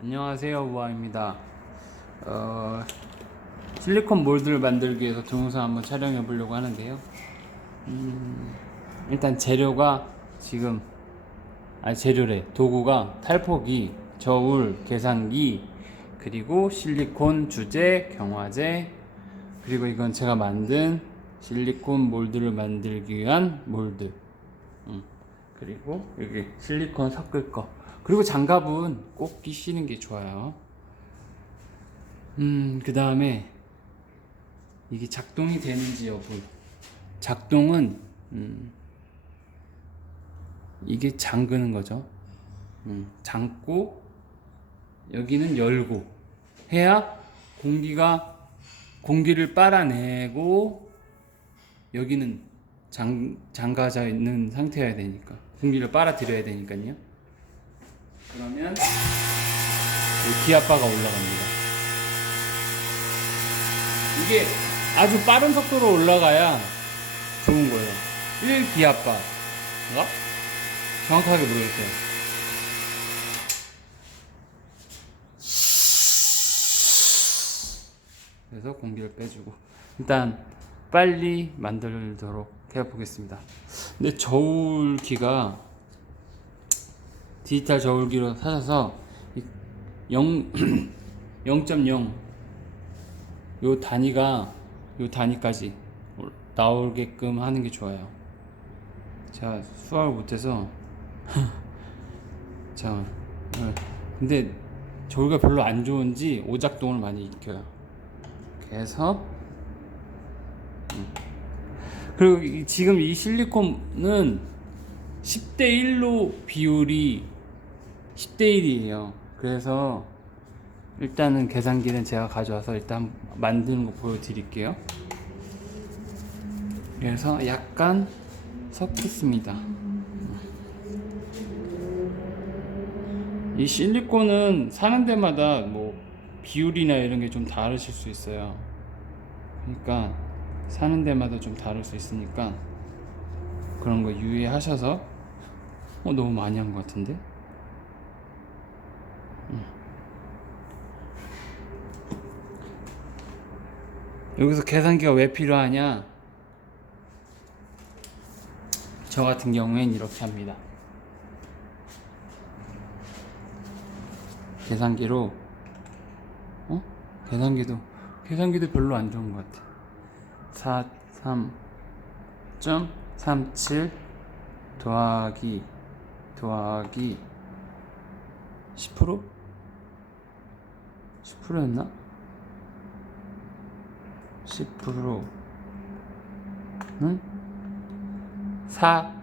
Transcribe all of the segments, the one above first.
안녕하세요 우아입니다. 어, 실리콘 몰드를 만들기 위해서 동영상 한번 촬영해 보려고 하는데요. 음, 일단 재료가 지금 아니 재료래. 도구가 탈포기 저울 계산기 그리고 실리콘 주제 경화제 그리고 이건 제가 만든 실리콘 몰드를 만들기 위한 몰드. 음, 그리고 여기 실리콘 섞을 거 그리고 장갑은 꼭 끼시는 게 좋아요. 음 그 다음에 이게 작동이 되는지 여부 작동은 음, 이게 잠그는 거죠. 음, 잠고 여기는 열고 해야 공기가 공기를 빨아내고 여기는 장, 잠가져 있는 상태여야 되니까 공기를 빨아들여야 되니까요 그러면 이 기압바가 올라갑니다. 이게 아주 빠른 속도로 올라가야 좋은 거예요. 1 기압바 가 정확하게 모르겠어요. 그래서 공기를 빼주고 일단 빨리 만들도록 해보겠습니다. 근데 저울기가 디지털 저울기로 사셔서 0 0.0 요 단위가 요 단위까지 나오게끔 하는 게 좋아요. 제가 수학을 못해서 자 어, 근데 저울가 별로 안 좋은지 오작동을 많이 일으켜요. 그래서 음. 그리고 이- 지금 이 실리콘은 10대 1로 비율이 10대 1이에요. 그래서 일단은 계산기는 제가 가져와서 일단 만드는 거 보여드릴게요. 그래서 약간 섞겠습니다. 이 실리콘은 사는 데마다 뭐 비율이나 이런 게 좀 다르실 수 있어요. 그러니까 사는 데마다 좀 다를 수 있으니까 그런 거 유의하셔서 어 너무 많이 한 것 같은데? 여기서 계산기가 왜 필요하냐? 저 같은 경우엔 이렇게 합니다. 계산기로 어? 계산기도 계산기도 별로 안 좋은 것 같아. 4, 3.37 더하기 더하기 10%? 10%였나? 10%는 4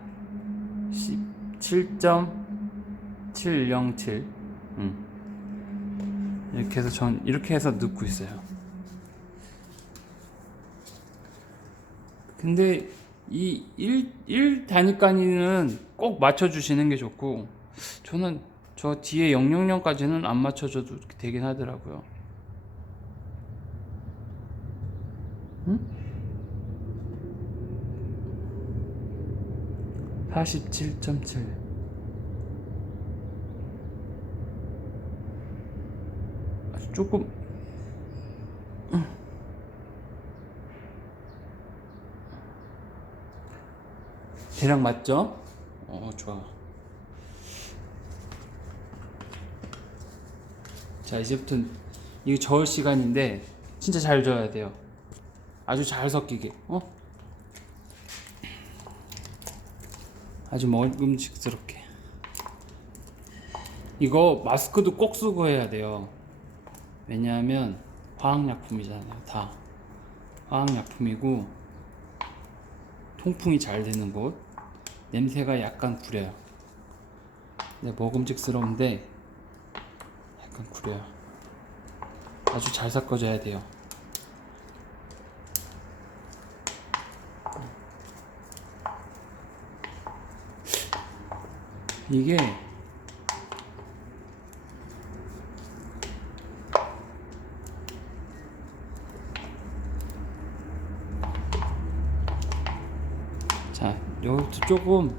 17.707 음. 이렇게 해서 전 이렇게 해서 넣고 있어요. 근데 이 1, 1 단위까지는 꼭 맞춰주시는 게 좋고 저는 저 뒤에 000까지는 안 맞춰줘도 되긴 하더라고요. 응? 47.7 아주 조금 대략 맞죠? 어 좋아 자 이제부터 이거 저을 시간인데 진짜 잘 저어야 돼요 아주 잘 섞이게 어? 아주 먹음직스럽게. 이거 마스크도 꼭 쓰고 해야 돼요. 왜냐하면 화학약품이잖아요 다. 화학약품이고 통풍이 잘 되는 곳 냄새가 약간 구려요. 네, 먹음직스러운데 약간 구려요. 아주 잘 섞어줘야 돼요 이게 자, 여기도 조금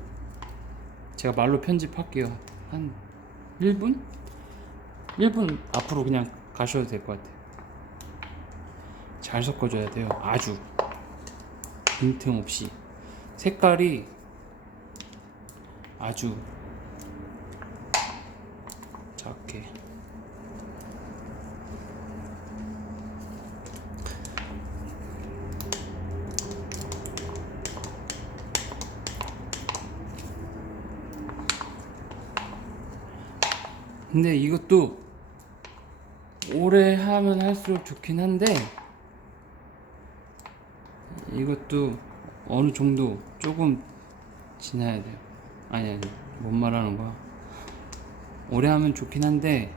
제가 말로 편집할게요. 한 1분? 1분 앞으로 그냥 가셔도 될 것 같아요. 잘 섞어줘야 돼요. 아주 빈틈없이 색깔이 아주 작게 근데 이것도 오래 하면 할수록 좋긴 한데 이것도 어느 정도 조금 지나야 돼요. 아니 아니 뭔 말하는 거야? 오래 하면 좋긴 한데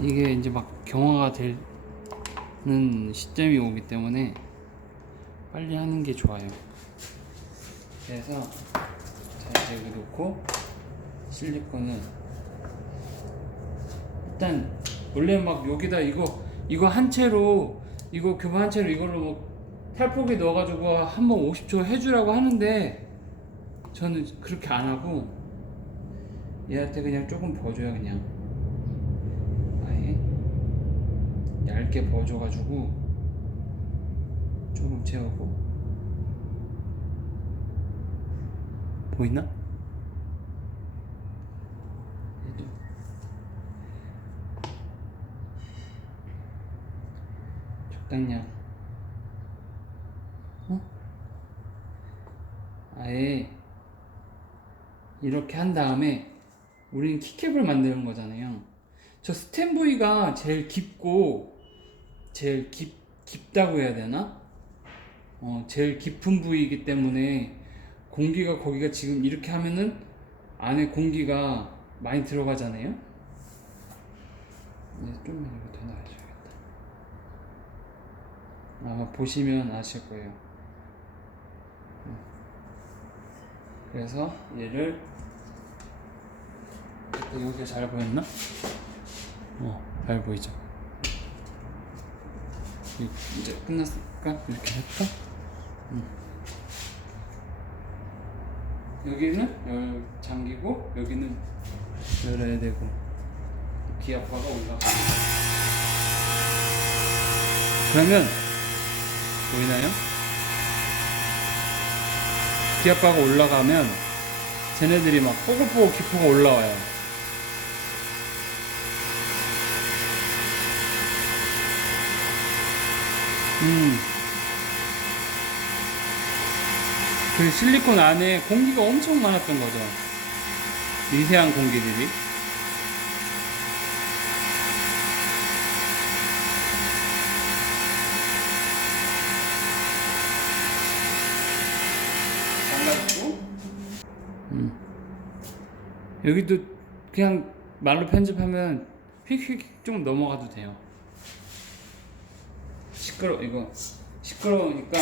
이게 이제 막 경화가 되는 시점이 오기 때문에 빨리 하는 게 좋아요. 그래서 자 이제 여기 놓고 실리콘은 일단 원래 막 여기다 이거 이거 한 채로 이거 교부 한 채로 이걸로 뭐 탈포기 넣어가지고 한 번 50초 해주라고 하는데 저는 그렇게 안 하고 얘한테 그냥 조금 버줘요 그냥. 아예. 얇게 버줘가지고 조금 채우고. 보이나? 얘도. 적당량. 어? 아예. 이렇게 한 다음에 우리는 키캡을 만드는 거잖아요. 저 스텐 부위가 제일 깊고 제일 깊, 깊다고 해야 되나? 어, 제일 깊은 부위이기 때문에 공기가 거기가 지금 이렇게 하면은 안에 공기가 많이 들어가잖아요. 이제 좀만 이거 더 놔줘야겠다. 아마 보시면 아실 거예요. 음. 그래서 얘를 여기가 잘 보였나? 어, 잘 보이죠? 이- 이제 끝났으니까 이렇게 할까? 음. 여기는 열 잠기고 여기는 열어야 되고 기압바가 올라가. 그러면 보이나요? 기압바가 올라가면 쟤네들이 막 뽀글뽀글 기포가 올라와요. 음. 그 실리콘 안에 공기가 엄청 많았던 거죠. 미세한 공기들이. 음. 여기도 그냥 말로 편집하면 휙휙 좀 넘어가도 돼요. 시끄러 이거 시끄러우니까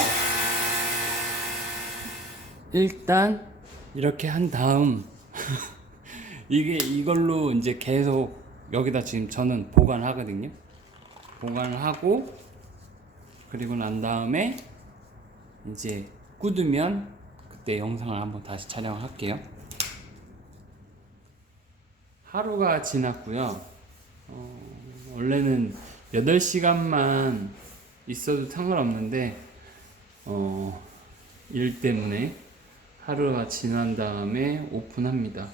일단 이렇게 한 다음 이게 이걸로 이제 계속 여기다 지금 저는 보관하거든요. 보관을 하고 그리고 난 다음에 이제 굳으면 그때 영상을 한번 다시 촬영할게요. 하루가 지났고요. 어, 원래는 8시간만 있어도 상관없는데 어, 일 때문에 하루가 지난 다음에 오픈합니다.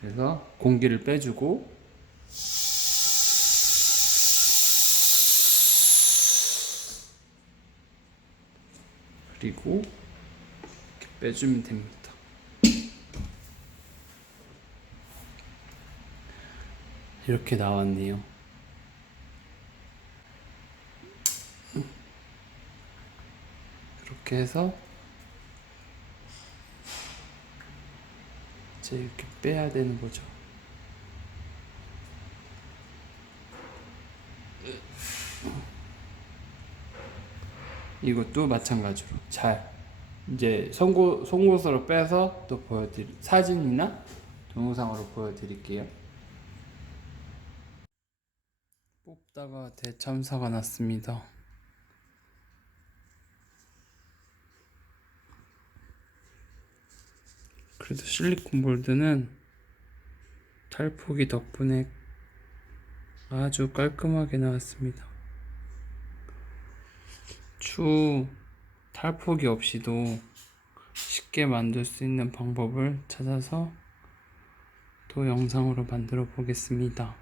그래서 공기를 빼주고 그리고 빼주면 됩니다. 이렇게 나왔네요. 이렇게 해서 이제 이렇게 빼야 되는 거죠. 이것도 마찬가지로 잘 이제 송곳 송곳으로 빼서 또 보여드릴 사진이나 동영상으로 보여드릴게요. 뽑다가 대참사가 났습니다. 그래도 실리콘 볼드는 탈폭이 덕분에 아주 깔끔하게 나왔습니다. 추후 탈폭이 없이도 쉽게 만들 수 있는 방법을 찾아서 또 영상으로 만들어 보겠습니다.